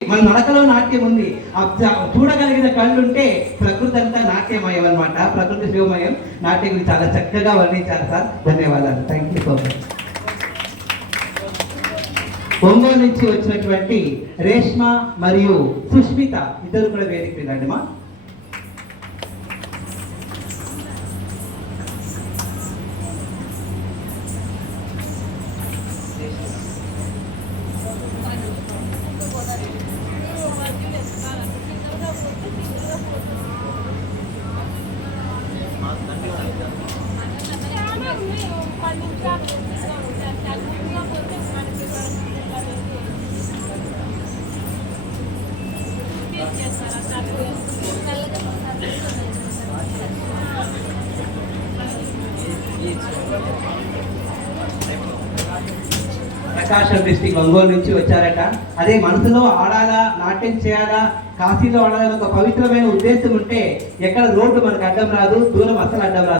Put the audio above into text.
మన నడకలో నాట్యం ఉంది. చూడగలిగిన కళ్ళుంటే ప్రకృతి అంతా నాట్యమయం అనమాట. ప్రకృతి శివమయం. నాట్యం గురించి చాలా చక్కగా వర్ణించారు సార్. ధన్యవాదాలు. Thank you so much. Ongole నుంచి వచ్చినటువంటి రేష్మ మరియు సుష్మిత ఇద్దరు కూడా వేదిక రండి మా. ప్రకాశం డిస్ట్రిక్ట్ ఒంగోలు నుంచి వచ్చారట. అదే మనసులో ఆడాలా, నాట్యం చేయాలా, కాశీలో ఆడాలని ఒక పవిత్రమైన ఉద్దేశం ఉంటే ఎక్కడ రోడ్డు మనకు అడ్డం రాదు, దూరం అసలు అడ్డం రాదు.